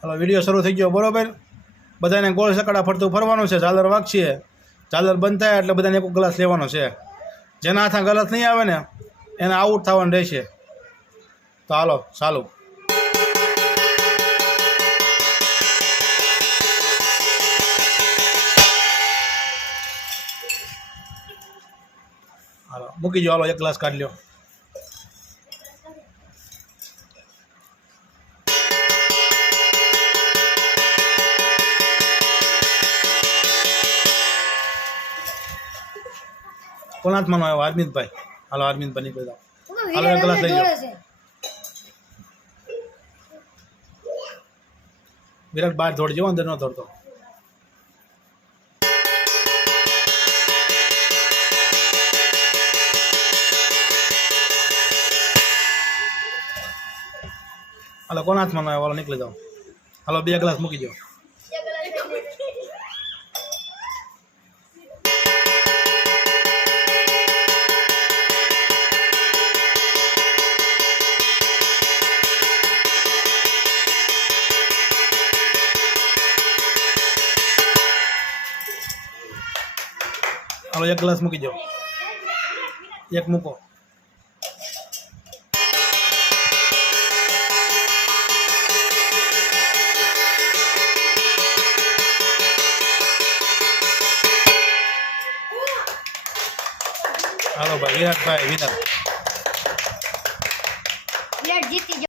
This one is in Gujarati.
હાલો વિડીયો શરૂ થઈ ગયો બરાબર. બધાને ગોળ સકડા ફરતું ફરવાનું છે. ઝાલર વાગશે, ઝાલર બંધ થાય એટલે બધાને એક ગ્લાસ લેવાનો છે. જેના હાથમાં ગ્લાસ નહીં આવે ને એને આઉટ થવાનું રહેશે. તો હાલો ચાલુ. હાલો મૂકી જો. હાલો એક ગ્લાસ કાઢી લ્યો. કોના હાથમાં આવ્યો? આરમીતભાઈ. હાલો આરમીતભાઈ નીકળી જાઓ. હાલો એક ગ્લાસ લઈ જાઓ. વિરાટ બહાર દોડજો, અંદર ન દોડતો. હાલો કોના હાથમાં આવ્યો? હાલો નીકળી જાઓ. હાલો 2 ગ્લાસ મૂકી જાઓ. હાલો 1 ગ્લાસ મૂકી જાઓ. 1 મૂકો. હાલો ભાઈ વિરાટભાઈ વિનર.